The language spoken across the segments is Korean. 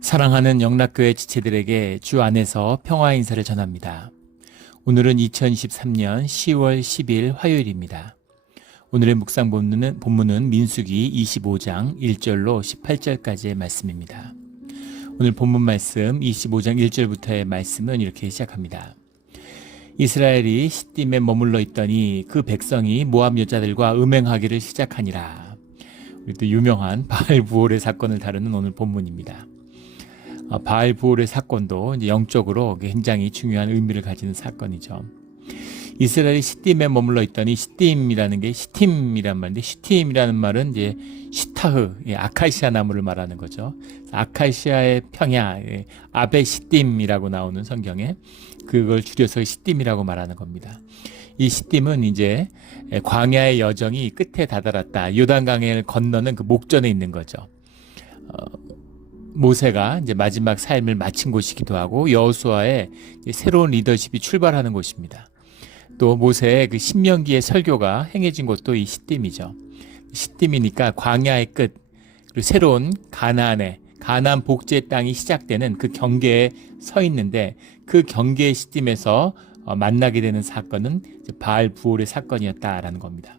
사랑하는 영락교회 지체들에게 주 안에서 평화 인사를 전합니다. 오늘은 2023년 10월 10일 화요일입니다. 오늘의 묵상 본문은 민수기 25장 1절로 18절까지의 말씀입니다. 오늘 본문 말씀 25장 1절부터의 말씀은 이렇게 시작합니다. 이스라엘이 시딤에 머물러 있더니 그 백성이 모압 여자들과 음행하기를 시작하니라. 우리 또 유명한 바알부올의 사건을 다루는 오늘 본문입니다. 바알부올의 사건도 이제 영적으로 굉장히 중요한 의미를 가지는 사건이죠. 이스라엘이 시딤에 머물러 있더니 시딤이라는 게 시팀이란 말인데, 시팀이라는 말은 이제 시타흐, 아카시아 나무를 말하는 거죠. 아카시아의 평야, 아베 시딤이라고 나오는 성경에 그걸 줄여서 시딤이라고 말하는 겁니다. 이 시딤은 이제 광야의 여정이 끝에 다다랐다. 요단강을 건너는 그 목전에 있는 거죠. 모세가 이제 마지막 삶을 마친 곳이기도 하고 여호수아의 새로운 리더십이 출발하는 곳입니다. 또 모세의 그 신명기의 설교가 행해진 곳도 이 시딤이죠. 시딤이니까 광야의 끝, 그리고 새로운 가나안 복지의 땅이 시작되는 그 경계에 서 있는데, 그 경계의 시딤에서 만나게 되는 사건은 바알부올의 사건이었다라는 겁니다.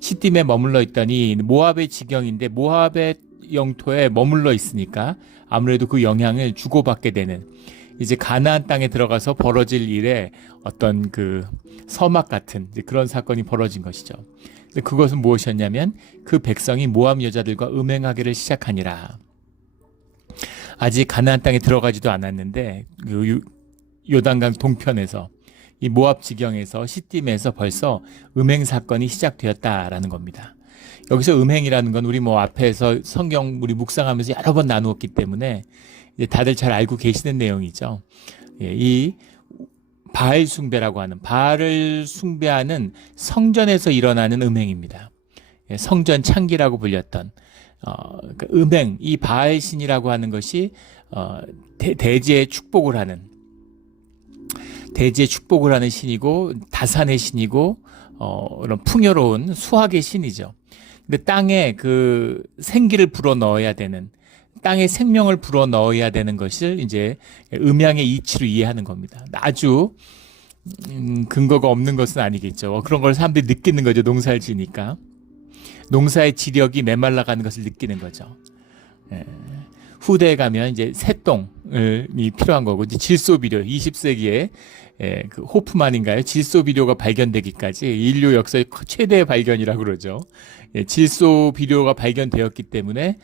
시딤에 머물러 있더니 모압의 지경인데, 모압의 영토에 머물러 있으니까 아무래도 그 영향을 주고받게 되는, 이제 가나안 땅에 들어가서 벌어질 일에 어떤 그 서막 같은 그런 사건이 벌어진 것이죠. 그것은 무엇이었냐면, 그 백성이 모압 여자들과 음행하기를 시작하니라. 아직 가나안 땅에 들어가지도 않았는데 요단강 동편에서, 이 모압 지경에서 시딤에서 벌써 음행 사건이 시작되었다라는 겁니다. 여기서 음행이라는 건 우리 앞에서 성경 우리 묵상하면서 여러 번 나누었기 때문에 이제 다들 잘 알고 계시는 내용이죠. 이 바알 숭배라고 하는, 바알을 숭배하는 성전에서 일어나는 음행입니다. 성전 창기라고 불렸던 그 음행, 이 바알 신이라고 하는 것이 대지의 축복을 하는 신이고, 다산의 신이고, 이런 풍요로운 수확의 신이죠. 근데 땅에 그 생기를 불어 넣어야 되는, 땅에 생명을 불어 넣어야 되는 것을 이제 음양의 이치로 이해하는 겁니다. 아주 근거가 없는 것은 아니겠죠. 그런 걸 사람들이 느끼는 거죠. 농사를 지니까 농사의 지력이 메말라가는 것을 느끼는 거죠. 후대에 가면 이제 새똥이 필요한 거고, 이제 질소비료, 20세기에 그 호프만인가요? 질소비료가 발견되기까지 인류 역사의 최대의 발견이라고 그러죠. 질소비료가 발견되었기 때문에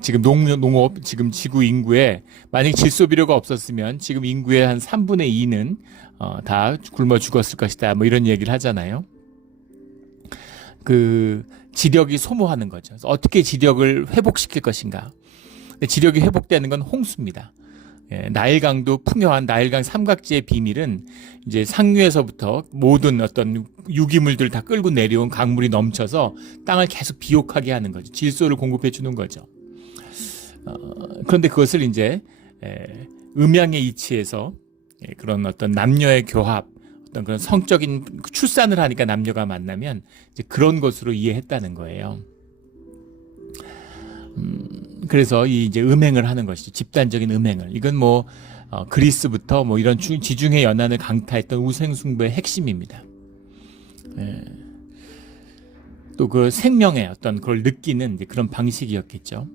지금 농업, 지금 지구 인구에 만약 질소비료가 없었으면 지금 인구의 한 3분의 2는 다 굶어 죽었을 것이다. 뭐 이런 얘기를 하잖아요. 그 지력이 소모하는 거죠. 어떻게 지력을 회복시킬 것인가? 지력이 회복되는 건 홍수입니다. 나일강도 풍요한 나일강 삼각지의 비밀은 이제 상류에서부터 모든 어떤 유기물들 다 끌고 내려온 강물이 넘쳐서 땅을 계속 비옥하게 하는 거죠. 질소를 공급해 주는 거죠. 그런데 그것을 이제 음양의 이치에서 그런 어떤 남녀의 교합, 어떤 그런 성적인 출산을 하니까 남녀가 만나면 이제 그런 것으로 이해했다는 거예요. 그래서 이제 음행을 하는 것이죠. 집단적인 음행을. 이건 그리스부터 이런 지중해 연안을 강타했던 우생숭배의 핵심입니다. 또 그 생명의 어떤 그걸 느끼는 그런 방식이었겠죠.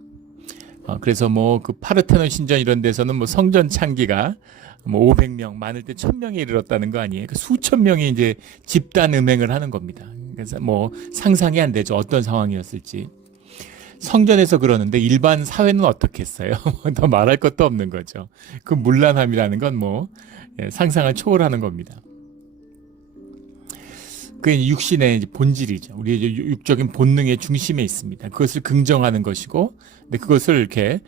그래서 그 파르테논 신전 이런 데서는 성전 창기가 500명, 많을 때 1000명에 이르렀다는 거 아니에요. 수천 명이 이제 집단 음행을 하는 겁니다. 그래서 상상이 안 되죠. 어떤 상황이었을지. 성전에서 그러는데 일반 사회는 어떻겠어요? 더 말할 것도 없는 거죠. 그 문란함이라는 건 상상을 초월하는 겁니다. 그게 육신의 본질이죠. 우리의 육적인 본능의 중심에 있습니다. 그것을 긍정하는 것이고, 근데 그것을 이렇게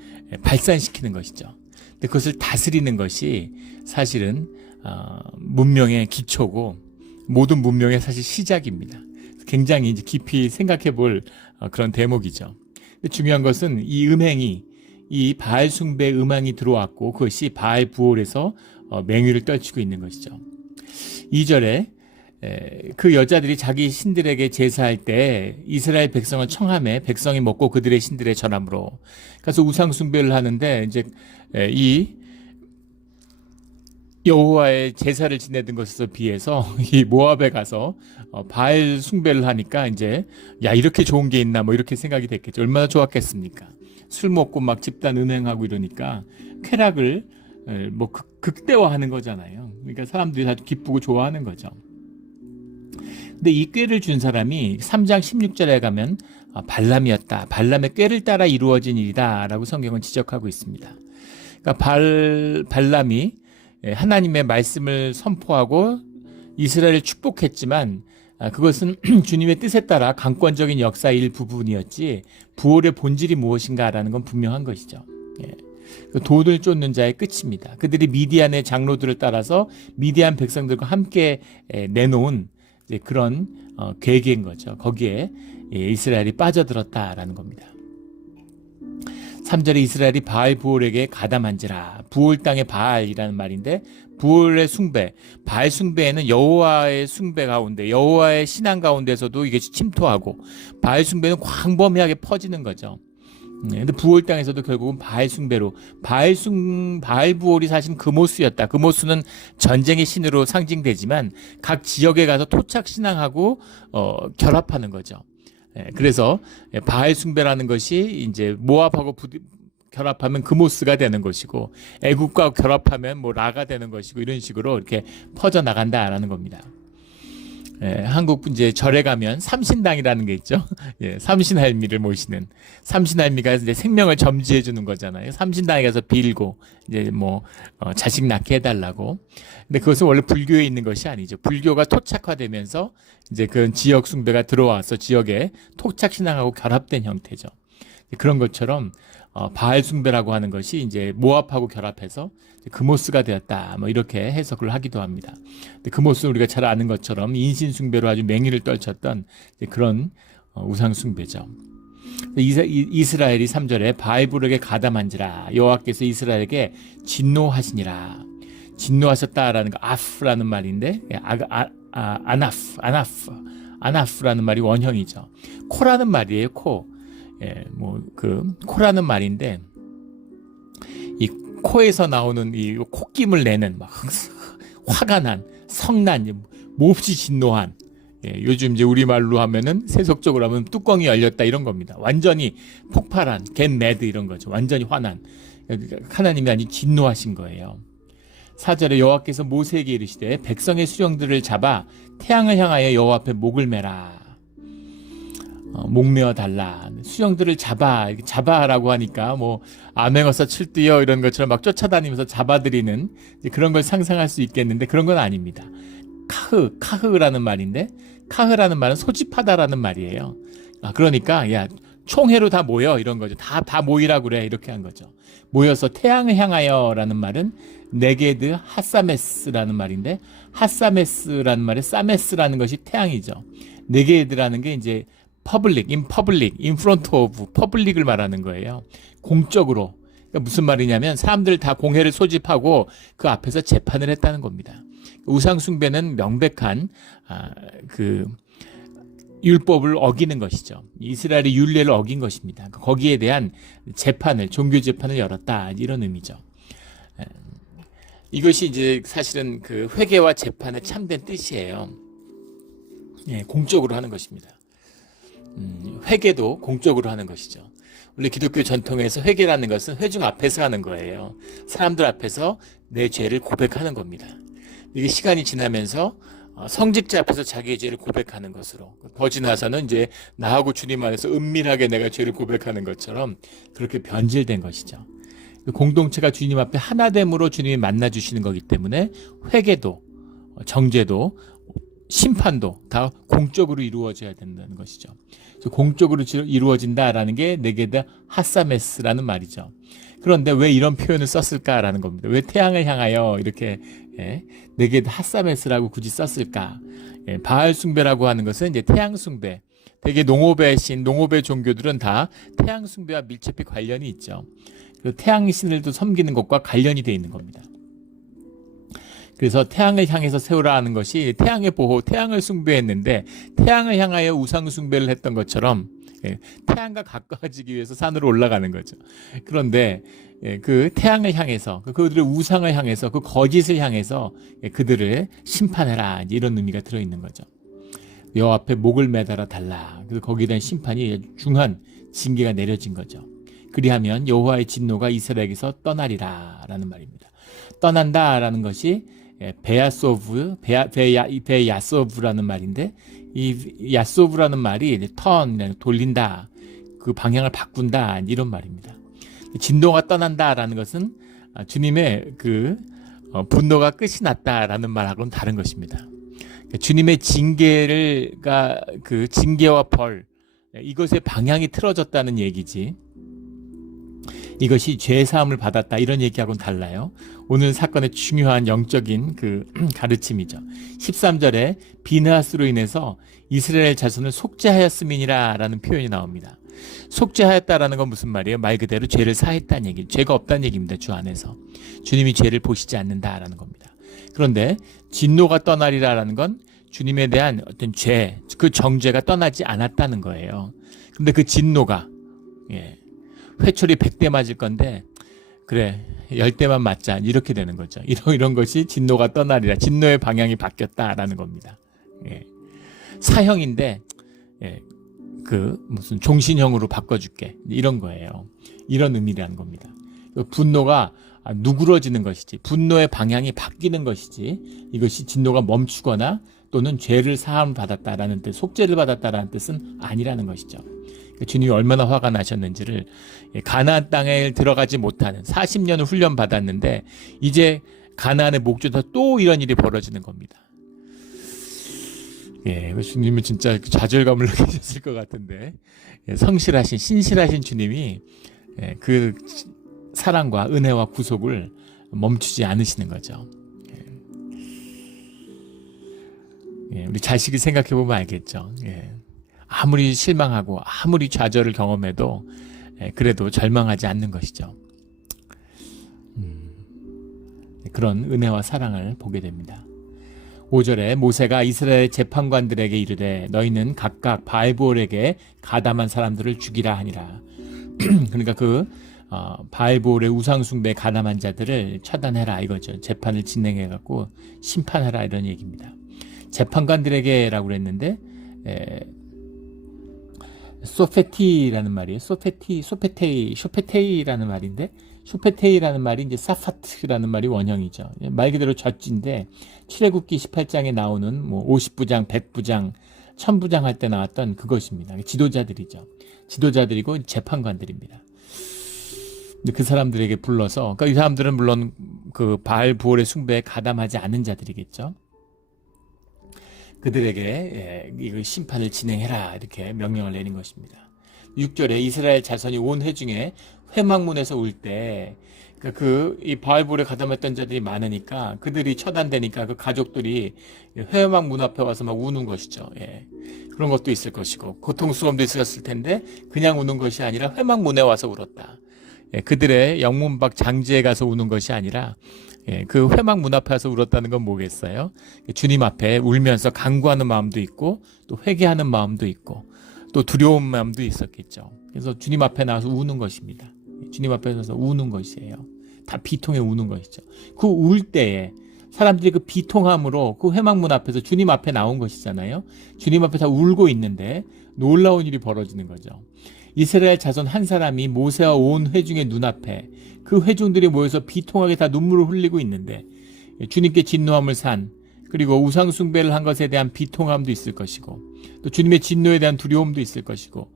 발산시키는 것이죠. 근데 그것을 다스리는 것이 사실은 문명의 기초고, 모든 문명의 사실 시작입니다. 굉장히 이제 깊이 생각해 볼 그런 대목이죠. 중요한 것은 이 음행이, 이 바알 숭배 음행이 들어왔고, 그것이 바알 부올에서 맹위를 떨치고 있는 것이죠. 2절에 그 여자들이 자기 신들에게 제사할 때 이스라엘 백성을 청함해 백성이 먹고 그들의 신들의 전함으로. 그래서 우상 숭배를 하는데 이제 이 여호와의 제사를 지내던 것에 비해서 이 모압에 가서 바알 숭배를 하니까 이제 야 이렇게 좋은 게 있나 뭐 이렇게 생각이 됐겠죠. 얼마나 좋았겠습니까? 술 먹고 막 집단 은행하고 이러니까 쾌락을 뭐 극대화하는 거잖아요. 그러니까 사람들이 아주 기쁘고 좋아하는 거죠. 근데 이 꾀를 준 사람이 3장 16절에 가면 발람이었다. 발람의 꾀를 따라 이루어진 일이다 라고 성경은 지적하고 있습니다. 그러니까 발람이 하나님의 말씀을 선포하고 이스라엘을 축복했지만 그것은 주님의 뜻에 따라 강권적인 역사의 일부분이었지 부활의 본질이 무엇인가라는 건 분명한 것이죠. 돈을 쫓는 자의 끝입니다. 그들이 미디안의 장로들을 따라서 미디안 백성들과 함께 내놓은 그런 계획인 거죠. 거기에 이스라엘이 빠져들었다라는 겁니다. 3절에 이스라엘이 바알 부올에게 가담한지라. 부올 땅의 바알이라는 말인데 부올의 숭배, 바알 숭배에는 여호와의 숭배 가운데 여호와의 신앙 가운데서도 이게 침투하고 바알 숭배는 광범위하게 퍼지는 거죠. 근데 부올 땅에서도 결국은 바알 숭배로 바알 부올이 사실 그모스였다. 그모스는 전쟁의 신으로 상징되지만 각 지역에 가서 토착 신앙하고 결합하는 거죠. 그래서 바알 숭배라는 것이 이제 모압하고 결합하면 그모스가 되는 것이고 애국과 결합하면 뭐 라가 되는 것이고 이런 식으로 이렇게 퍼져 나간다라는 겁니다. 한국 이제 절에 가면 삼신당이라는 게 있죠. 삼신할미를 모시는 삼신할미가 이제 생명을 점지해 주는 거잖아요. 삼신당에 가서 빌고 이제 뭐 자식 낳게 해달라고. 근데 그것은 원래 불교에 있는 것이 아니죠. 불교가 토착화되면서 이제 그 지역 숭배가 들어와서 지역에 토착 신앙하고 결합된 형태죠. 그런 것처럼 바알 숭배라고 하는 것이 이제 모압하고 결합해서 그모스가 되었다. 뭐 이렇게 해석을 하기도 합니다. 근데 그모스는 우리가 잘 아는 것처럼 인신 숭배로 아주 맹위를 떨쳤던 그런 우상 숭배죠. 이스라엘이 3절에 바알부르에게 가담한지라. 여호와께서 이스라엘에게 진노하시니라. 진노하셨다라는 거 아프라는 말인데 아나프라는 말이 원형이죠. 코라는 말이에요. 코. 코라는 말인데 이 코에서 나오는 이 콧김을 내는 막 화가 난 성난 몹시 진노한 요즘 이제 우리말로 하면은 세속적으로 하면 뚜껑이 열렸다 이런 겁니다. 완전히 폭발한 get mad 이런 거죠. 완전히 화난 하나님이 아주 진노하신 거예요. 4절에 여호와께서 모세에게 이르시되 백성의 수령들을 잡아 태양을 향하여 여호와 앞에 목을 매라. 목매어 달라. 수령들을 잡아라고 하니까 뭐 암행어사 칠뜨여 이런 것처럼 막 쫓아다니면서 잡아들이는 그런 걸 상상할 수 있겠는데 그런 건 아닙니다. 카흐라는 말인데 카흐라는 말은 소집하다라는 말이에요. 그러니까 야 총회로 다 모여 이런 거죠. 다 모이라고 그래 이렇게 한 거죠. 모여서 태양을 향하여라는 말은 네게드 핫사메스라는 말인데 핫사메스라는 말에 사메스라는 것이 태양이죠. 네게드라는 게 이제 in front of, public을 말하는 거예요. 공적으로. 그러니까 무슨 말이냐면 사람들 다 공회를 소집하고 그 앞에서 재판을 했다는 겁니다. 우상숭배는 명백한 그 율법을 어기는 것이죠. 이스라엘의 율례를 어긴 것입니다. 거기에 대한 종교 재판을 열었다 이런 의미죠. 이것이 이제 사실은 그 회개와 재판의 참된 뜻이에요. 공적으로 하는 것입니다. 회개도 공적으로 하는 것이죠. 원래 기독교 전통에서 회개라는 것은 회중 앞에서 하는 거예요. 사람들 앞에서 내 죄를 고백하는 겁니다. 이게 시간이 지나면서 성직자 앞에서 자기의 죄를 고백하는 것으로 더 지나서는 이제 나하고 주님 안에서 은밀하게 내가 죄를 고백하는 것처럼 그렇게 변질된 것이죠. 공동체가 주님 앞에 하나됨으로 주님이 만나주시는 거기 때문에 회개도 정죄도 심판도 다 공적으로 이루어져야 된다는 것이죠. 공적으로 이루어진다라는 게 네게드 핫사메스라는 말이죠. 그런데 왜 이런 표현을 썼을까라는 겁니다. 왜 태양을 향하여 이렇게 네게드 핫사메스라고 굳이 썼을까? 바알 숭배라고 하는 것은 이제 태양 숭배. 되게 농업의 종교들은 다 태양 숭배와 밀접히 관련이 있죠. 태양 신을 또 섬기는 것과 관련이 되어 있는 겁니다. 그래서 태양을 향해서 세우라 하는 것이 태양의 보호, 태양을 숭배했는데 태양을 향하여 우상 숭배를 했던 것처럼 태양과 가까워지기 위해서 산으로 올라가는 거죠. 그런데 그 태양을 향해서, 그들의 우상을 향해서, 그 거짓을 향해서 그들을 심판해라, 이런 의미가 들어있는 거죠. 여호와 앞에 목을 매달아 달라. 그래서 거기에 대한 심판이 중한 징계가 내려진 거죠. 그리하면 여호와의 진노가 이스라엘에게서 떠나리라 라는 말입니다. 떠난다라는 것이 베야소브라는 말인데, 이 야소브라는 말이 턴, 돌린다, 그 방향을 바꾼다, 이런 말입니다. 진노가 떠난다라는 것은 주님의 그 분노가 끝이 났다라는 말하고는 다른 것입니다. 주님의 징계가 그 징계와 벌, 이것의 방향이 틀어졌다는 얘기지, 이것이 죄 사함을 받았다, 이런 얘기하고는 달라요. 오늘 사건의 중요한 영적인 그 가르침이죠. 13절에 비느하스로 인해서 이스라엘 자손을 속죄하였음이니라 라는 표현이 나옵니다. 속죄하였다라는 건 무슨 말이에요? 말 그대로 죄를 사했다는 얘기, 죄가 없다는 얘기입니다. 주 안에서 주님이 죄를 보시지 않는다라는 겁니다. 그런데 진노가 떠나리라라는 건 주님에 대한 어떤 죄, 그 정죄가 떠나지 않았다는 거예요. 근데 그 진노가 회초리 100대 맞을 건데 그래 10대만 맞자, 이렇게 되는 거죠. 이런 것이 진노가 떠나리라, 진노의 방향이 바뀌었다라는 겁니다. 사형인데 그 무슨 종신형으로 바꿔줄게, 이런 거예요. 이런 의미라는 겁니다. 분노가 누그러지는 것이지, 분노의 방향이 바뀌는 것이지, 이것이 진노가 멈추거나 또는 죄를 사함을 받았다라는 뜻, 속죄를 받았다라는 뜻은 아니라는 것이죠. 주님이 얼마나 화가 나셨는지를, 가나안 땅에 들어가지 못하는 40년을 훈련 받았는데 이제 가나안의 목조에서 또 이런 일이 벌어지는 겁니다. 주님은 진짜 좌절감을 느끼셨을 것 같은데, 성실하신, 신실하신 주님이 그 사랑과 은혜와 구속을 멈추지 않으시는 거죠. 우리 자식이 생각해 보면 알겠죠. 아무리 실망하고 아무리 좌절을 경험해도 그래도 절망하지 않는 것이죠. 그런 은혜와 사랑을 보게 됩니다. 5절에 모세가 이스라엘 재판관들에게 이르되 너희는 각각 바알보올에게 가담한 사람들을 죽이라 하니라. 그러니까 그 바알보올의 우상숭배에 가담한 자들을 처단해라, 이거죠. 재판을 진행해갖고 심판하라, 이런 얘기입니다. 재판관들에게라고 그랬는데 소페티라는 말이에요. 쇼페테이라는 말인데, 쇼페테이라는 말이 이제 사파트라는 말이 원형이죠. 말 그대로 젖지인데 출애굽기 18장에 나오는 뭐 50부장, 100부장, 1000부장 할 때 나왔던 그것입니다. 지도자들이죠. 지도자들이고 재판관들입니다. 그 사람들에게 불러서, 그러니까 이 사람들은 물론 그 바알 부올의 숭배에 가담하지 않은 자들이겠죠. 그들에게 이 심판을 진행해라, 이렇게 명령을 내린 것입니다. 6절에 이스라엘 자손이 온 회중에 회막문에서 울 때, 이 바알볼에 가담했던 자들이 많으니까 그들이 처단되니까 그 가족들이 회막 문 앞에 와서 막 우는 것이죠. 그런 것도 있을 것이고, 고통스러움도 있었을 텐데 그냥 우는 것이 아니라 회막 문에 와서 울었다. 그들의 영문 밖 장지에 가서 우는 것이 아니라 그 회막 문 앞에 와서 울었다는 건 뭐겠어요? 주님 앞에 울면서 간구하는 마음도 있고, 또 회개하는 마음도 있고, 또 두려운 마음도 있었겠죠. 그래서 주님 앞에 나와서 우는 것입니다. 주님 앞에 서서 우는 것이에요. 다 비통에 우는 것이죠. 그 울 때에 사람들이 그 비통함으로 그 회막문 앞에서 주님 앞에 나온 것이잖아요. 주님 앞에 다 울고 있는데 놀라운 일이 벌어지는 거죠. 이스라엘 자손 한 사람이 모세와 온 회중의 눈앞에, 그 회중들이 모여서 비통하게 다 눈물을 흘리고 있는데 주님께 진노함을 산, 그리고 우상 숭배를 한 것에 대한 비통함도 있을 것이고, 또 주님의 진노에 대한 두려움도 있을 것이고,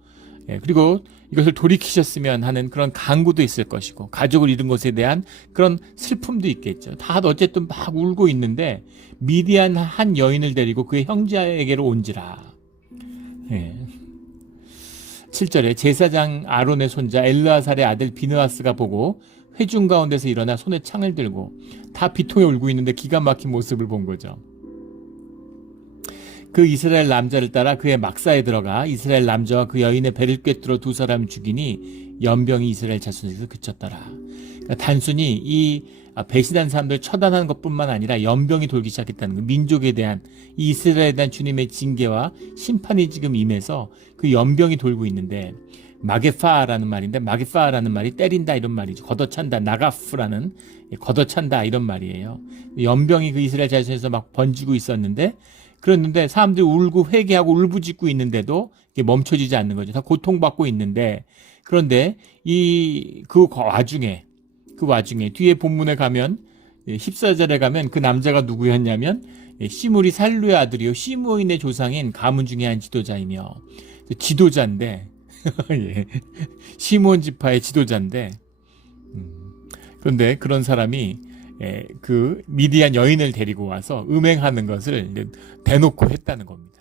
그리고 이것을 돌이키셨으면 하는 그런 간구도 있을 것이고, 가족을 잃은 것에 대한 그런 슬픔도 있겠죠. 다 어쨌든 막 울고 있는데 미디안 한 여인을 데리고 그의 형제에게로 온지라. 7절에 제사장 아론의 손자 엘르아살의 아들 비느하스가 보고 회중 가운데서 일어나 손에 창을 들고, 다 비통에 울고 있는데 기가 막힌 모습을 본 거죠. 그 이스라엘 남자를 따라 그의 막사에 들어가 이스라엘 남자와 그 여인의 배를 꿰뚫어 두 사람을 죽이니 연병이 이스라엘 자손에서 그쳤더라. 그러니까 단순히 이 배신한 사람들 처단하는 것뿐만 아니라 연병이 돌기 시작했다는 거. 민족에 대한 이 이스라엘에 대한 주님의 징계와 심판이 지금 임해서 그 연병이 돌고 있는데 마게파라는 말인데 마게파라는 말이 때린다 이런 말이죠. 걷어찬다. 나가프라는 걷어찬다 이런 말이에요. 연병이 그 이스라엘 자손에서 막 번지고 있었는데 그랬는데 사람들이 울고 회개하고 울부짖고 있는데도 이게 멈춰지지 않는 거죠. 다 고통받고 있는데 그런데 그 와중에 뒤에 본문에 가면 14절에 가면 그 남자가 누구였냐면 시므리 살루의 아들이요 시므인의 조상인 가문 중에 한 지도자이며 지도자인데 예. 시므온 지파의 지도자인데 그런데 그런 사람이 그 미디안 여인을 데리고 와서 음행하는 것을 대놓고 했다는 겁니다.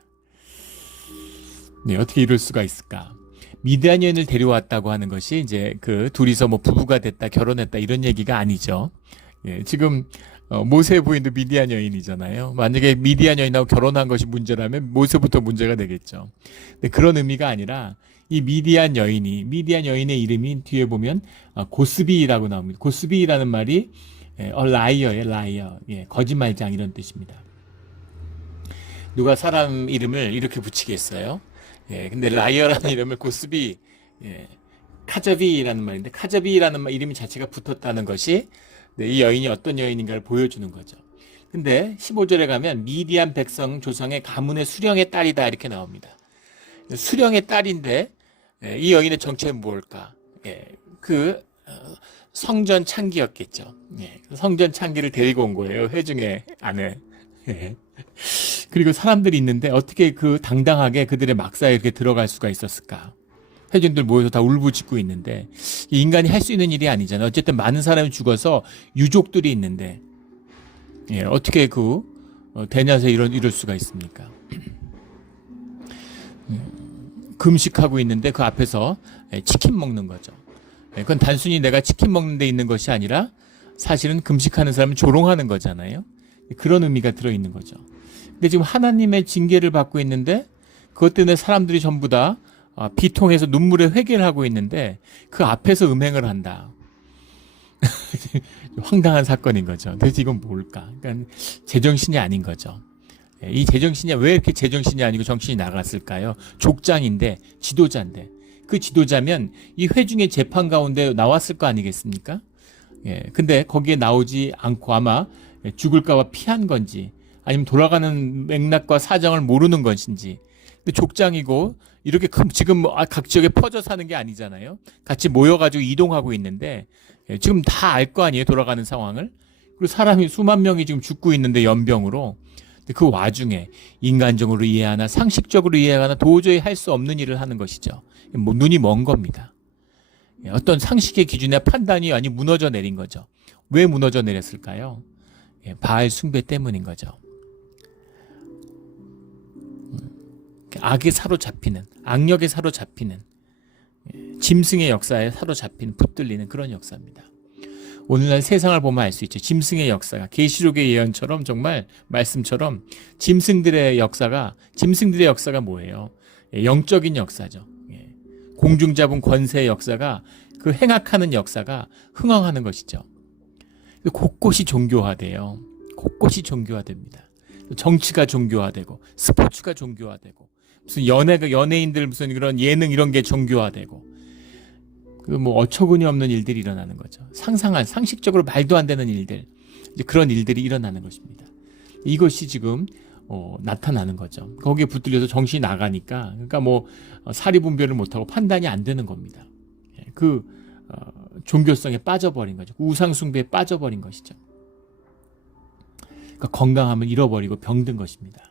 네, 어떻게 이럴 수가 있을까? 미디안 여인을 데려왔다고 하는 것이 이제 그 둘이서 뭐 부부가 됐다, 결혼했다 이런 얘기가 아니죠. 예, 지금 모세 부인도 미디안 여인이잖아요. 만약에 미디안 여인하고 결혼한 것이 문제라면 모세부터 문제가 되겠죠. 근데 그런 의미가 아니라 이 미디안 여인의 이름이 뒤에 보면 고스비라고 나옵니다. 고스비라는 말이 라이어예요, 라이어. 예, 거짓말장 이런 뜻입니다. 누가 사람 이름을 이렇게 붙이겠어요? 예, 근데 라이어라는 이름을 고스비, 카자비라는 말인데 카자비라는 말 이름 자체가 붙었다는 것이 이 여인이 어떤 여인인가를 보여주는 거죠. 근데 15절에 가면 미디안 백성 조상의 가문의 수령의 딸이다 이렇게 나옵니다. 수령의 딸인데 이 여인의 정체는 무엇일까? 성전 창기였겠죠. 성전 창기를 데리고 온 거예요. 회중의 아내. 그리고 사람들이 있는데 어떻게 그 당당하게 그들의 막사에 이렇게 들어갈 수가 있었을까? 회중들 모여서 다 울부짖고 있는데 인간이 할 수 있는 일이 아니잖아요. 어쨌든 많은 사람이 죽어서 유족들이 있는데 어떻게 대낮에 이럴 수가 있습니까? 금식하고 있는데 그 앞에서 치킨 먹는 거죠. 그건 단순히 내가 치킨 먹는 데 있는 것이 아니라 사실은 금식하는 사람은 조롱하는 거잖아요. 그런 의미가 들어있는 거죠. 근데 지금 하나님의 징계를 받고 있는데 그것 때문에 사람들이 전부 다 비통해서 눈물에 회개를 하고 있는데 그 앞에서 음행을 한다. 황당한 사건인 거죠. 도대체 이건 뭘까? 그러니까 제정신이 아닌 거죠. 이 제정신이 왜 이렇게 제정신이 아니고 정신이 나갔을까요? 족장인데 지도자인데 그 지도자면 이 회중의 재판 가운데 나왔을 거 아니겠습니까? 근데 거기에 나오지 않고 아마 죽을까봐 피한 건지 아니면 돌아가는 맥락과 사정을 모르는 것인지. 근데 족장이고 이렇게 지금 각 지역에 퍼져 사는 게 아니잖아요. 같이 모여가지고 이동하고 있는데 지금 다 알 거 아니에요. 돌아가는 상황을. 그리고 사람이 수만 명이 지금 죽고 있는데 연병으로. 그 와중에 인간적으로 이해하나 상식적으로 이해하나 도저히 할 수 없는 일을 하는 것이죠. 뭐 눈이 먼 겁니다. 어떤 상식의 기준에 판단이 무너져 내린 거죠. 왜 무너져 내렸을까요? 바알 숭배 때문인 거죠. 악에 사로잡히는, 악력에 사로잡히는, 짐승의 역사에 사로잡히는, 붙들리는 그런 역사입니다. 오늘날 세상을 보면 알 수 있죠. 짐승의 역사가 계시록의 예언처럼 정말 말씀처럼 짐승들의 역사가 뭐예요? 영적인 역사죠. 공중 잡은 권세의 역사가 그 행악하는 역사가 흥황하는 것이죠. 곳곳이 종교화돼요. 곳곳이 종교화됩니다. 정치가 종교화되고 스포츠가 종교화되고 무슨 연예인들 무슨 그런 예능 이런 게 종교화되고 어처구니 없는 일들이 일어나는 거죠. 상식적으로 말도 안 되는 일들, 이제 그런 일들이 일어나는 것입니다. 이것이 지금 나타나는 거죠. 거기에 붙들려서 정신이 나가니까, 그러니까 사리분별을 못하고 판단이 안 되는 겁니다. 종교성에 빠져버린 거죠. 우상숭배에 빠져버린 것이죠. 그러니까 건강함을 잃어버리고 병든 것입니다.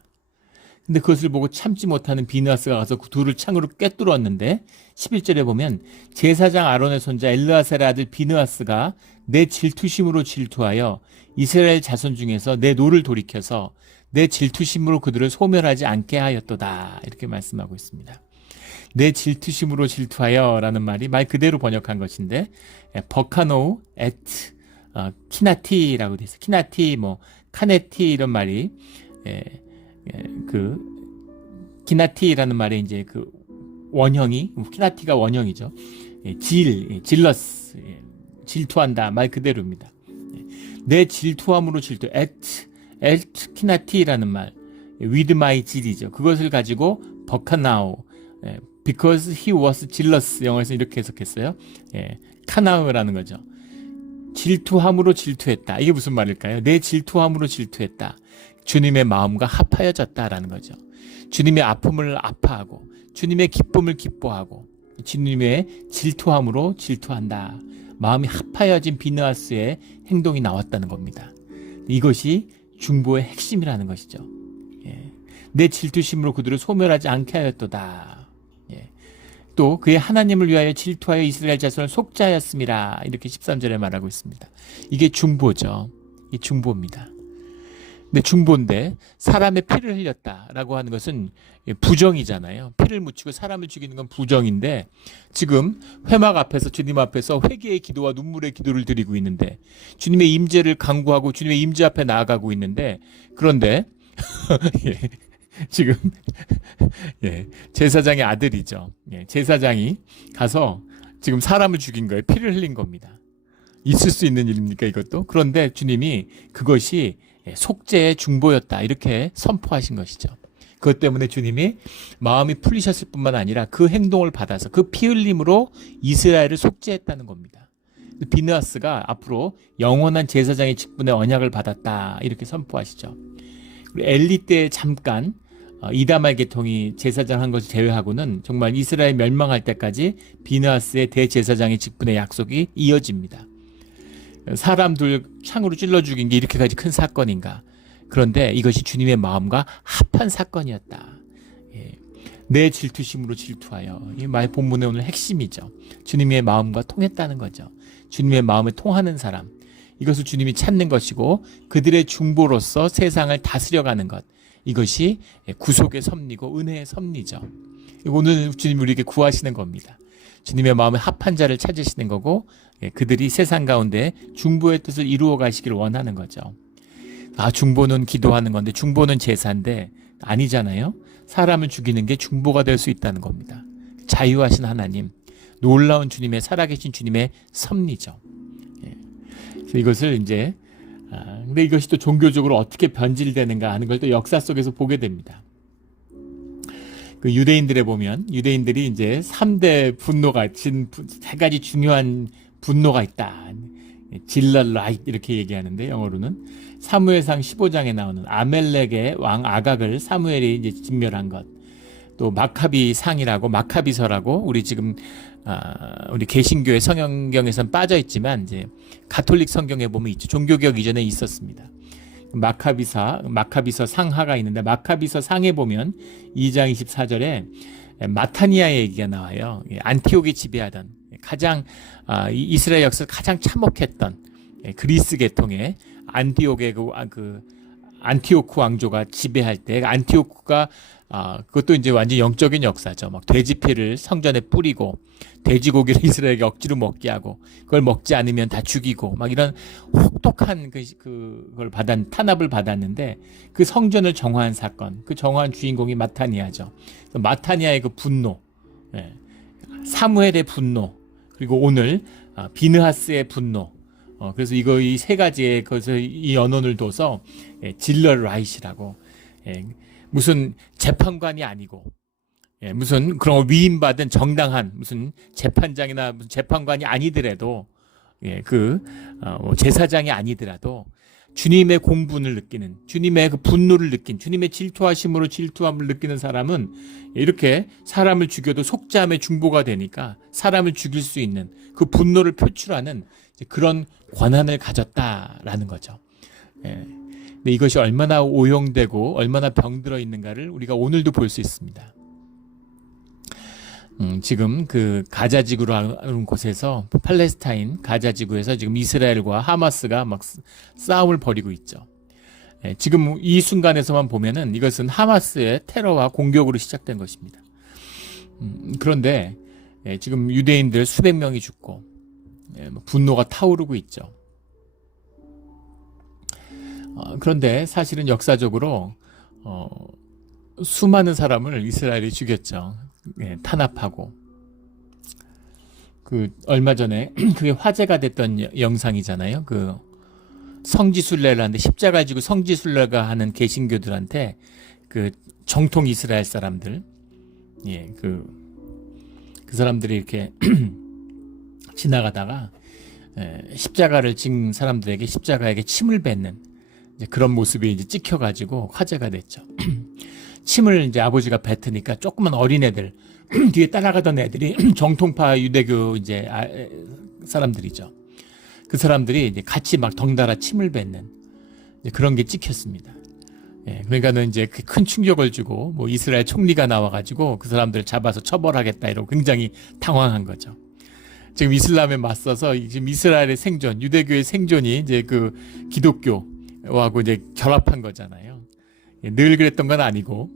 근데 그것을 보고 참지 못하는 비느하스가 가서 그 둘을 창으로 꿰뚫었는데 11절에 보면 제사장 아론의 손자 엘르아셀의 아들 비느하스가 내 질투심으로 질투하여 이스라엘 자손 중에서 내 노를 돌이켜서 내 질투심으로 그들을 소멸하지 않게 하였도다. 이렇게 말씀하고 있습니다. 내 질투심으로 질투하여 라는 말이 말 그대로 번역한 것인데 버카노 에트 키나티라고 되어 있어요. 키나티 카네티 이런 말이 키나티라는 말에 이제 원형이 키나티가 원형이죠. 질러스 질투한다 말 그대로입니다. 내 질투함으로 질투. 엘트키나티라는 말, with my 질이죠. 그것을 가지고 버카나오, because he was jealous, 영어에서 이렇게 해석했어요. 카나우라는 거죠. 질투함으로 질투했다. 이게 무슨 말일까요? 내 질투함으로 질투했다. 주님의 마음과 합하여졌다라는 거죠. 주님의 아픔을 아파하고 주님의 기쁨을 기뻐하고 주님의 질투함으로 질투한다. 마음이 합하여진 비느하스의 행동이 나왔다는 겁니다. 이것이 중보의 핵심이라는 것이죠. 내 질투심으로 그들을 소멸하지 않게 하였도다. 또 그의 하나님을 위하여 질투하여 이스라엘 자손을 속죄하였음이라. 이렇게 13절에 말하고 있습니다. 이게 중보죠. 이 중보입니다. 근데 중보인데 사람의 피를 흘렸다라고 하는 것은 부정이잖아요. 피를 묻히고 사람을 죽이는 건 부정인데 지금 회막 앞에서 주님 앞에서 회개의 기도와 눈물의 기도를 드리고 있는데 주님의 임재를 간구하고 주님의 임재 앞에 나아가고 있는데 그런데 지금 제사장의 아들이죠. 제사장이 가서 지금 사람을 죽인 거예요. 피를 흘린 겁니다. 있을 수 있는 일입니까 이것도? 그런데 주님이 그것이 속죄의 중보였다 이렇게 선포하신 것이죠. 그것 때문에 주님이 마음이 풀리셨을 뿐만 아니라 그 행동을 받아서 그 피 흘림으로 이스라엘을 속죄했다는 겁니다. 비느하스가 앞으로 영원한 제사장의 직분의 언약을 받았다 이렇게 선포하시죠. 엘리 때 잠깐 이다말 계통이 제사장 한 것을 제외하고는 정말 이스라엘 멸망할 때까지 비느하스의 대제사장의 직분의 약속이 이어집니다. 사람들 창으로 찔러 죽인 게 이렇게까지 큰 사건인가? 그런데 이것이 주님의 마음과 합한 사건이었다. 내 질투심으로 질투하여. 이 말 본문의 오늘 핵심이죠. 주님의 마음과 통했다는 거죠. 주님의 마음에 통하는 사람. 이것을 주님이 찾는 것이고 그들의 중보로서 세상을 다스려가는 것. 이것이 구속의 섭리고 은혜의 섭리죠. 오늘 주님이 우리에게 구하시는 겁니다. 주님의 마음에 합한 자를 찾으시는 거고 그들이 세상 가운데 중보의 뜻을 이루어 가시기를 원하는 거죠. 중보는 기도하는 건데 중보는 제사인데 아니잖아요. 사람을 죽이는 게 중보가 될 수 있다는 겁니다. 자유하신 하나님, 놀라운 주님의 살아계신 주님의 섭리죠. 그래서 이것을 이제 근데 이것이 또 종교적으로 어떻게 변질되는가 하는 걸 또 역사 속에서 보게 됩니다. 그 유대인들에 보면 유대인들이 이제 3대 분노가 세 가지 중요한 분노가 있다. 질랄라잇 이렇게 얘기하는데 영어로는 사무엘상 15장에 나오는 아멜렉의 왕 아각을 사무엘이 이제 진멸한 것. 또 마카비상이라고 마카비서라고 우리 지금 우리 개신교의 성경에선 빠져 있지만 이제 가톨릭 성경에 보면 있죠. 종교개혁 이전에 있었습니다. 마카비서 상하가 있는데 마카비서 상에 보면 2장 24절에 마타니아의 얘기가 나와요. 안티옥이 지배하던 가장 이스라엘 역사에서 가장 참혹했던 그리스 계통의 안티옥의 그 안티오쿠 왕조가 지배할 때 안티오쿠가 그것도 이제 완전 영적인 역사죠. 막 돼지피를 성전에 뿌리고 돼지고기를 이스라엘에게 억지로 먹게 하고 그걸 먹지 않으면 다 죽이고 막 이런 혹독한 그걸 탄압을 받았는데 그 성전을 정화한 사건, 그 정화한 주인공이 마타니아죠. 마타니아의 그 분노, 사무엘의 분노, 그리고 오늘 비느하스의 분노. 그래서 이 세 가지의 것을 이 언론을 둬서 질러라이시라고 무슨 재판관이 아니고 무슨 그런 위임받은 정당한 무슨 재판장이나 무슨 재판관이 아니더라도 제사장이 아니더라도 주님의 공분을 느끼는 주님의 그 분노를 느낀 주님의 질투하심으로 질투함을 느끼는 사람은 이렇게 사람을 죽여도 속죄함의 중보가 되니까 사람을 죽일 수 있는 그 분노를 표출하는 그런 권한을 가졌다라는 거죠. 근데 이것이 얼마나 오용되고 얼마나 병들어 있는가를 우리가 오늘도 볼 수 있습니다. 지금 그 가자 지구라는 곳에서 팔레스타인 가자 지구에서 지금 이스라엘과 하마스가 막 싸움을 벌이고 있죠. 지금 이 순간에서만 보면은 이것은 하마스의 테러와 공격으로 시작된 것입니다. 그런데 지금 유대인들 수백 명이 죽고 분노가 타오르고 있죠. 그런데 사실은 역사적으로 수많은 사람을 이스라엘이 죽였죠. 탄압하고 얼마 전에 그게 화제가 됐던 영상이잖아요. 성지순례를 하는데 십자가 지고 성지순례가 하는 개신교들한테 정통 이스라엘 사람들, 그 사람들이 이렇게 지나가다가 십자가를 진 사람들에게 십자가에게 침을 뱉는 그런 모습이 이제 찍혀가지고 화제가 됐죠. 침을 이제 아버지가 뱉으니까 조그만 어린애들 뒤에 따라가던 애들이 정통파 유대교 이제 사람들이죠. 그 사람들이 이제 같이 막 덩달아 침을 뱉는 그런 게 찍혔습니다. 그러니까는 이제 큰 충격을 주고 뭐 이스라엘 총리가 나와가지고 그 사람들을 잡아서 처벌하겠다 이러고 굉장히 당황한 거죠. 지금 이슬람에 맞서서 지금 이스라엘의 생존, 유대교의 생존이 이제 기독교하고 이제 결합한 거잖아요. 늘 그랬던 건 아니고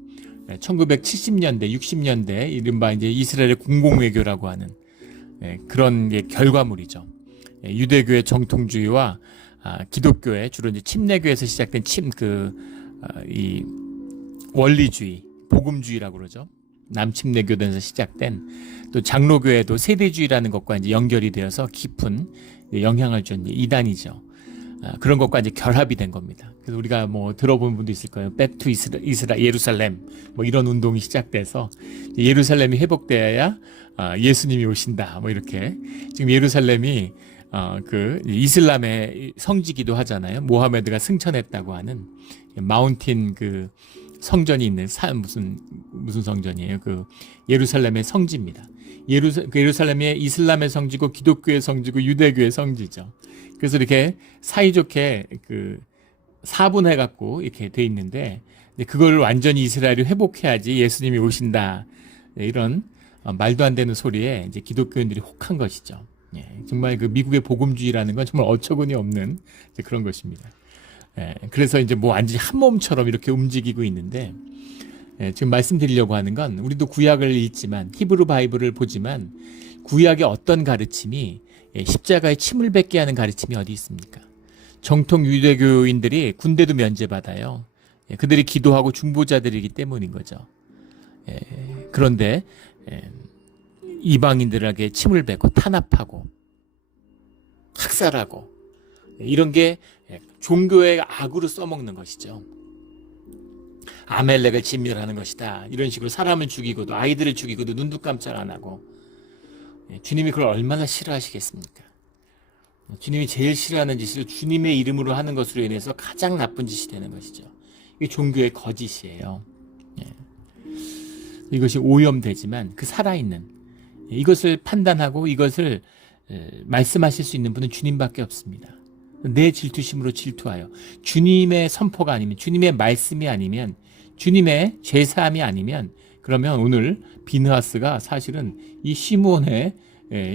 1970년대, 60년대 이른바 이제 이스라엘의 공공외교라고 하는 그런 게 결과물이죠. 유대교의 정통주의와 기독교의 주로 이제 침례교에서 시작된 이 원리주의, 복음주의라고 그러죠. 남침례교단에서 시작된 또 장로교회도 세대주의라는 것과 이제 연결이 되어서 깊은 영향을 준 이단이죠. 그런 것과 이제 결합이 된 겁니다. 그래서 우리가 뭐 들어본 분도 있을 거예요. Back to 예루살렘 뭐 이런 운동이 시작돼서 예루살렘이 회복되어야 예수님이 오신다. 뭐 이렇게 지금 예루살렘이 이슬람의 성지기도 하잖아요. 모하메드가 승천했다고 하는 마운틴 성전이 있는 무슨 성전이에요? 예루살렘의 성지입니다. 예루살렘이 이슬람의 성지고 기독교의 성지고 유대교의 성지죠. 그래서 이렇게 사이좋게 4분해 갖고 이렇게 돼 있는데 그걸 완전히 이스라엘이 회복해야지 예수님이 오신다. 이런 말도 안 되는 소리에 이제 기독교인들이 혹한 것이죠. 정말 미국의 복음주의라는 건 정말 어처구니 없는 그런 것입니다. 그래서 이제 뭐 완전히 한 몸처럼 이렇게 움직이고 있는데 지금 말씀드리려고 하는 건 우리도 구약을 읽지만 히브리 바이블을 보지만 구약의 어떤 가르침이 십자가에 침을 뱉게 하는 가르침이 어디 있습니까? 정통 유대교인들이 군대도 면제받아요. 그들이 기도하고 중보자들이기 때문인 거죠. 그런데 이방인들에게 침을 뱉고 탄압하고 학살하고 이런 게 종교의 악으로 써먹는 것이죠. 아멜렉을 진멸하는 것이다. 이런 식으로 사람을 죽이고도 아이들을 죽이고도 눈도 깜짝 안 하고 주님이 그걸 얼마나 싫어하시겠습니까? 주님이 제일 싫어하는 짓을 주님의 이름으로 하는 것으로 인해서 가장 나쁜 짓이 되는 것이죠. 이게 종교의 거짓이에요. 이것이 오염되지만 살아있는 이것을 판단하고 이것을 말씀하실 수 있는 분은 주님밖에 없습니다. 내 질투심으로 질투하여 주님의 선포가 아니면 주님의 말씀이 아니면 주님의 제사함이 아니면 그러면 오늘 비느하스가 사실은 이 시므온의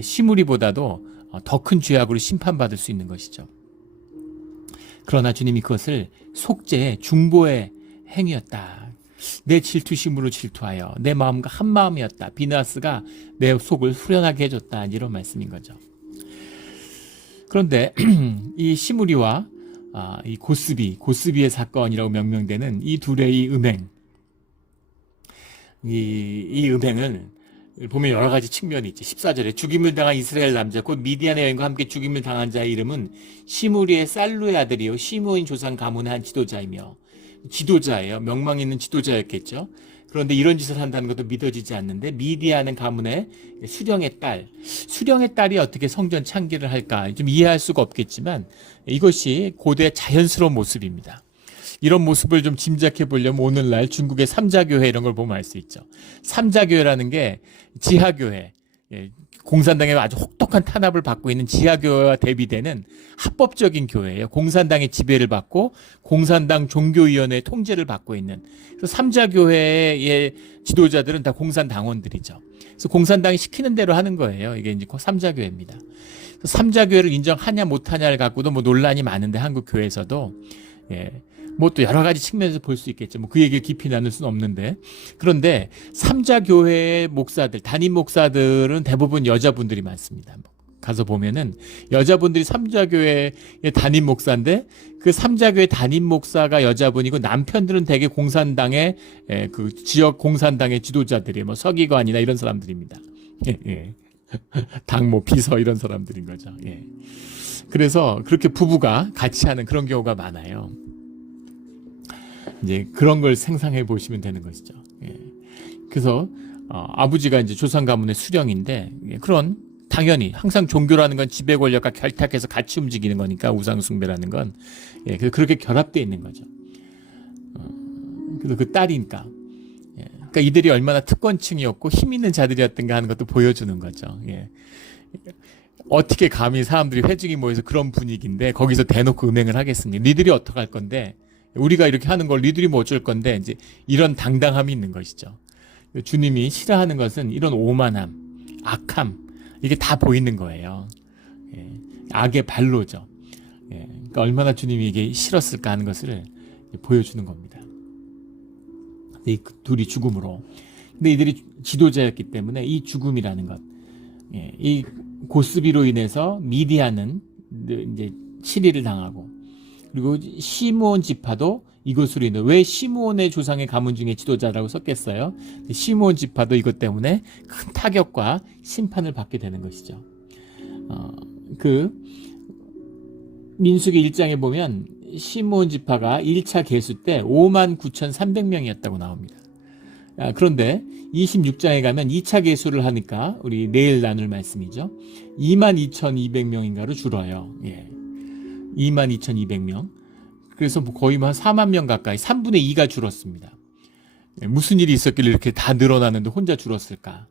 시므리보다도 더 큰 죄악으로 심판받을 수 있는 것이죠. 그러나 주님이 그것을 속죄의 중보의 행위였다. 내 질투심으로 질투하여 내 마음과 한 마음이었다. 비느하스가 내 속을 후련하게 해줬다. 이런 말씀인 거죠. 그런데 이 시므리와 이 고스비의 사건이라고 명명되는 이 둘의 이 음행, 이 음행은 보면 여러 가지 측면이 있죠. 14절에 죽임을 당한 이스라엘 남자 곧 미디안의 여인과 함께 죽임을 당한 자의 이름은 시므리의 살루의 아들이요 시므온 조상 가문의 한 지도자이며 지도자예요. 명망 있는 지도자였겠죠. 그런데 이런 짓을 한다는 것도 믿어지지 않는데 미디안은 가문의 수령의 딸이 어떻게 성전 창기를 할까 좀 이해할 수가 없겠지만 이것이 고대 자연스러운 모습입니다. 이런 모습을 좀 짐작해 보려면 오늘날 중국의 삼자교회 이런 걸 보면 알 수 있죠. 삼자교회라는 게 지하교회, 공산당의 아주 혹독한 탄압을 받고 있는 지하교회와 대비되는 합법적인 교회예요. 공산당의 지배를 받고 공산당 종교위원회의 통제를 받고 있는. 그래서 삼자교회의 지도자들은 다 공산당원들이죠. 그래서 공산당이 시키는 대로 하는 거예요. 이게 이제 삼자교회입니다. 삼자교회를 인정하냐 못하냐를 갖고도 뭐 논란이 많은데 한국 교회에서도 뭐 또 여러 가지 측면에서 볼 수 있겠죠. 뭐 그 얘기를 깊이 나눌 수는 없는데 그런데 삼자교회의 목사들, 담임 목사들은 대부분 여자분들이 많습니다. 가서 보면은 여자분들이 삼자교회의 담임 목사인데 그 삼자교회 담임 목사가 여자분이고 남편들은 대개 공산당의 그 지역 공산당의 지도자들이 뭐 서기관이나 이런 사람들입니다. 당모, 비서 이런 사람들인 거죠. 예. 그래서 그렇게 부부가 같이 하는 그런 경우가 많아요. 이제 그런 걸 생상해 보시면 되는 것이죠. 예. 그래서 아버지가 이제 조상 가문의 수령인데 그런 당연히 항상 종교라는 건 지배 권력과 결탁해서 같이 움직이는 거니까 우상 숭배라는 건 예, 그래서 그렇게 결합되어 있는 거죠. 그래서 그 딸이니까 예, 그러니까 이들이 얼마나 특권층이었고 힘 있는 자들이었던가 하는 것도 보여주는 거죠. 예. 어떻게 감히 사람들이 회중이 모여서 그런 분위기인데 거기서 대놓고 음행을 하겠습니까? 니들이 어떡할 건데 우리가 이렇게 하는 걸 니들이 뭐 어쩔 건데 이제 이런 당당함이 있는 것이죠. 주님이 싫어하는 것은 이런 오만함, 악함 이게 다 보이는 거예요. 예, 악의 발로죠. 예, 그러니까 얼마나 주님이 이게 싫었을까 하는 것을 보여주는 겁니다. 이 둘이 죽음으로. 근데 이들이 지도자였기 때문에 이 죽음이라는 것, 예, 이 고스비로 인해서 미디안은 이제 치리를 당하고, 그리고 시므온 지파도 이것으로 인해 왜 시므온의 조상의 가문 중에 지도자라고 썼겠어요? 시므온 지파도 이것 때문에 큰 타격과 심판을 받게 되는 것이죠. 그 민수기 1장에 보면 시므온 지파가 1차 계수 때 59,300명이었다고 나옵니다. 그런데 26장에 가면 2차 계수를 하니까 우리 내일 나눌 말씀이죠. 22,200명인가로 줄어요. 예. 22,200명. 그래서 거의 한 4만 명 가까이 3분의 2가 줄었습니다. 예, 무슨 일이 있었길래 이렇게 다 늘어나는데 혼자 줄었을까?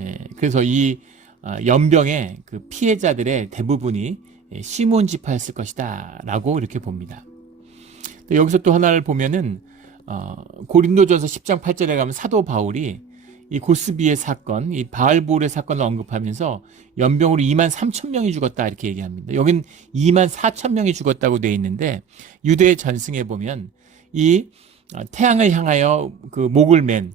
예, 그래서 이 연병의 그 피해자들의 대부분이 시므온 지파였을 것이다 라고 이렇게 봅니다. 여기서 또 하나를 보면은 고린도전서 10장 8절에 가면 사도 바울이 이 고스비의 사건, 이 바알볼의 사건을 언급하면서 연병으로 23,000명이 죽었다 이렇게 얘기합니다. 여긴 24,000명이 죽었다고 되어 있는데 유대의 전승에 보면 이 태양을 향하여 그 목을 맨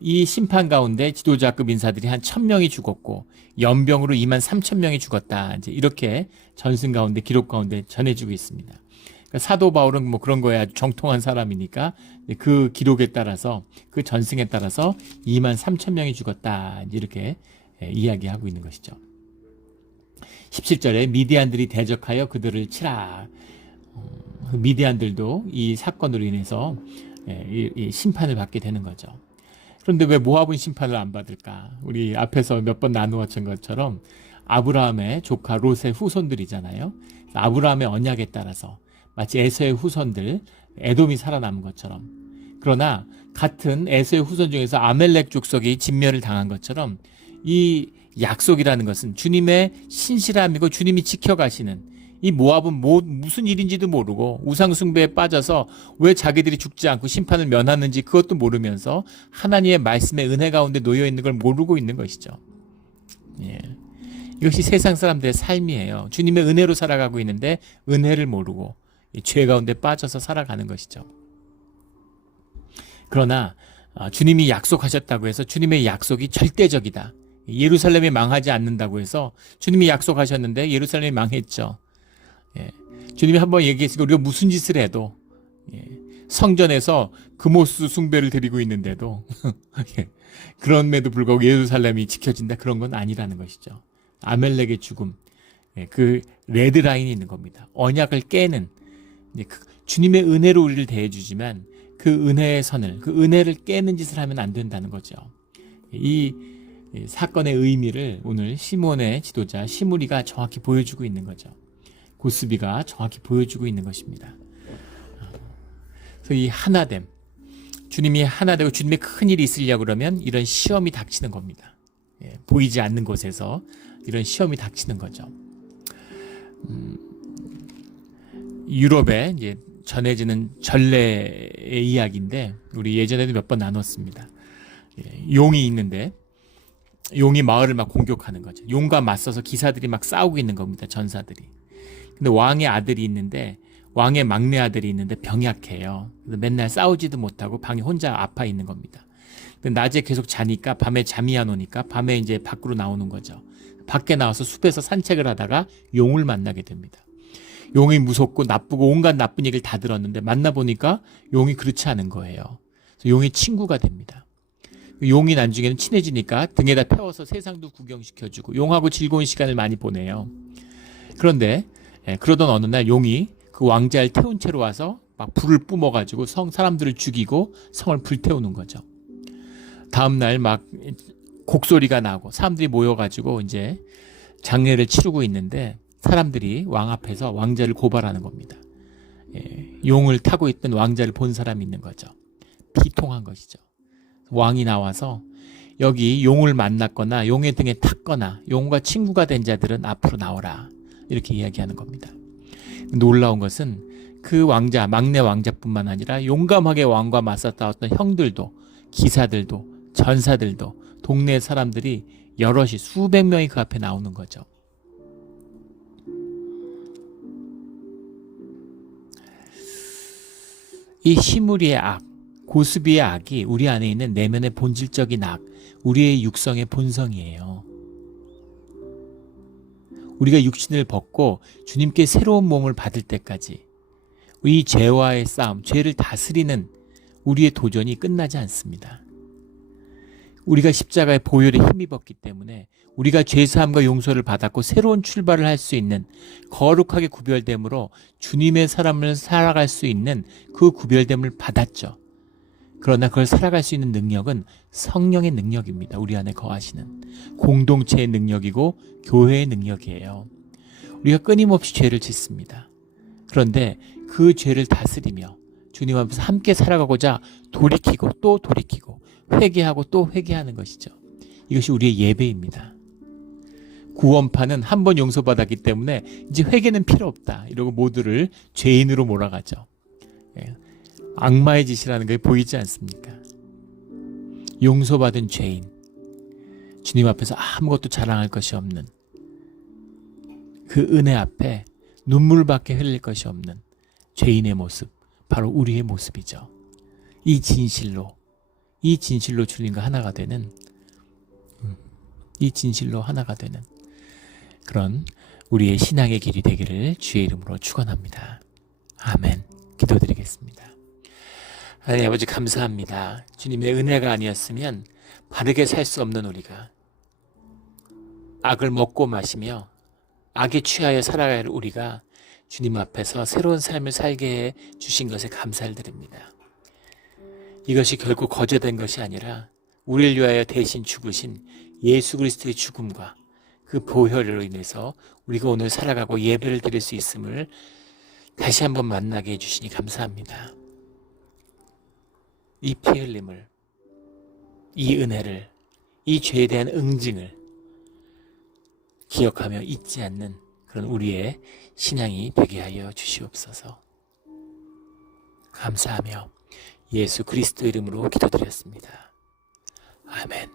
이 심판 가운데 지도자급 인사들이 한 1,000명이 죽었고 연병으로 23,000명이 죽었다. 이제 이렇게 전승 가운데 기록 가운데 전해지고 있습니다. 그러니까 사도 바울은 뭐 그런 거에 아주 정통한 사람이니까 그 기록에 따라서 그 전승에 따라서 23,000명이 죽었다. 이렇게 이야기하고 있는 것이죠. 17절에 미디안들이 대적하여 그들을 치라. 미디안들도 이 사건으로 인해서 이 심판을 받게 되는 거죠. 그런데 왜 모압은 심판을 안 받을까? 우리 앞에서 몇 번 나누었던 것처럼 아브라함의 조카 롯의 후손들이잖아요. 아브라함의 언약에 따라서 마치 에서의 후손들, 에돔이 살아남은 것처럼. 그러나 같은 에서의 후손 중에서 아멜렉 족속이 진멸을 당한 것처럼 이 약속이라는 것은 주님의 신실함이고 주님이 지켜가시는 이 모압은 무슨 일인지도 모르고 우상숭배에 빠져서 왜 자기들이 죽지 않고 심판을 면하는지 그것도 모르면서 하나님의 말씀의 은혜 가운데 놓여 있는 걸 모르고 있는 것이죠. 예. 이것이 세상 사람들의 삶이에요. 주님의 은혜로 살아가고 있는데 은혜를 모르고 죄 가운데 빠져서 살아가는 것이죠. 그러나 주님이 약속하셨다고 해서 주님의 약속이 절대적이다. 예루살렘이 망하지 않는다고 해서 주님이 약속하셨는데 예루살렘이 망했죠. 예. 주님이 한번 얘기했으니까 우리가 무슨 짓을 해도 성전에서 금오스 숭배를 드리고 있는데도 그럼에도 불구하고 예루살렘이 지켜진다 그런 건 아니라는 것이죠. 아멜렉의 죽음 그 레드라인이 있는 겁니다. 언약을 깨는 주님의 은혜로 우리를 대해주지만 그 은혜의 선을 그 은혜를 깨는 짓을 하면 안 된다는 거죠. 이 사건의 의미를 오늘 시몬의 지도자 시므리가 정확히 보여주고 있는 거죠. 고스비가 정확히 보여주고 있는 것입니다. 그래서 이 하나됨, 주님이 하나되고 주님의 큰 일이 있으려고 그러면 이런 시험이 닥치는 겁니다. 보이지 않는 곳에서 이런 시험이 닥치는 거죠. 유럽에 이제 전해지는 전례의 이야기인데 우리 예전에도 몇 번 나눴습니다. 용이 있는데 용이 마을을 막 공격하는 거죠. 용과 맞서서 기사들이 막 싸우고 있는 겁니다. 전사들이. 근데 왕의 아들이 있는데 왕의 막내 아들이 있는데 병약해요. 맨날 싸우지도 못하고 방에 혼자 아파 있는 겁니다. 근데 낮에 계속 자니까 밤에 잠이 안 오니까 밤에 이제 밖으로 나오는 거죠. 밖에 나와서 숲에서 산책을 하다가 용을 만나게 됩니다. 용이 무섭고 나쁘고 온갖 나쁜 얘기를 다 들었는데 만나보니까 용이 그렇지 않은 거예요. 그래서 용이 친구가 됩니다. 용이 나중에는 친해지니까 등에다 태워서 세상도 구경시켜주고 용하고 즐거운 시간을 많이 보내요. 그런데 그러던 어느 날 용이 그 왕자를 태운 채로 와서 막 불을 뿜어가지고 사람들을 죽이고 성을 불태우는 거죠. 다음날 막 곡소리가 나고 사람들이 모여가지고 이제 장례를 치르고 있는데 사람들이 왕 앞에서 왕자를 고발하는 겁니다. 용을 타고 있던 왕자를 본 사람이 있는 거죠. 비통한 것이죠. 왕이 나와서 여기 용을 만났거나 용의 등에 탔거나 용과 친구가 된 자들은 앞으로 나오라, 이렇게 이야기하는 겁니다. 놀라운 것은 그 왕자, 막내 왕자뿐만 아니라 용감하게 왕과 맞서 싸웠던 형들도, 기사들도, 전사들도, 동네 사람들이 여럿이 수백 명이 그 앞에 나오는 거죠. 이 시무리의 악, 고스비의 악이 우리 안에 있는 내면의 본질적인 악, 우리의 육성의 본성이에요. 우리가 육신을 벗고 주님께 새로운 몸을 받을 때까지 이 죄와의 싸움, 죄를 다스리는 우리의 도전이 끝나지 않습니다. 우리가 십자가의 보혈에 힘입었기 때문에 우리가 죄사함과 용서를 받았고 새로운 출발을 할 수 있는, 거룩하게 구별됨으로 주님의 삶을 살아갈 수 있는 그 구별됨을 받았죠. 그러나 그걸 살아갈 수 있는 능력은 성령의 능력입니다. 우리 안에 거하시는 공동체의 능력이고 교회의 능력이에요. 우리가 끊임없이 죄를 짓습니다. 그런데 그 죄를 다스리며 주님 앞에서 함께 살아가고자 돌이키고 또 돌이키고 회개하고 또 회개하는 것이죠. 이것이 우리의 예배입니다. 구원파는 한 번 용서받았기 때문에 이제 회개는 필요 없다, 이러고 모두를 죄인으로 몰아가죠. 악마의 짓이라는 게 보이지 않습니까? 용서받은 죄인, 주님 앞에서 아무것도 자랑할 것이 없는, 그 은혜 앞에 눈물밖에 흘릴 것이 없는 죄인의 모습, 바로 우리의 모습이죠. 이 진실로 주님과 하나가 되는, 이 진실로 하나가 되는 그런 우리의 신앙의 길이 되기를 주의 이름으로 축원합니다. 아멘. 기도드리겠습니다. 하나님 아버지, 감사합니다. 주님의 은혜가 아니었으면 바르게 살 수 없는 우리가, 악을 먹고 마시며 악에 취하여 살아갈 우리가 주님 앞에서 새로운 삶을 살게 해 주신 것에 감사를 드립니다. 이것이 결국 거저된 것이 아니라 우리를 위하여 대신 죽으신 예수 그리스도의 죽음과 그 보혈로 인해서 우리가 오늘 살아가고 예배를 드릴 수 있음을 다시 한번 만나게 해주시니 감사합니다. 이 피 흘림을, 이 은혜를, 이 죄에 대한 응징을 기억하며 잊지 않는 그런 우리의 신앙이 되게 하여 주시옵소서. 감사하며 예수 그리스도 이름으로 기도드렸습니다. 아멘.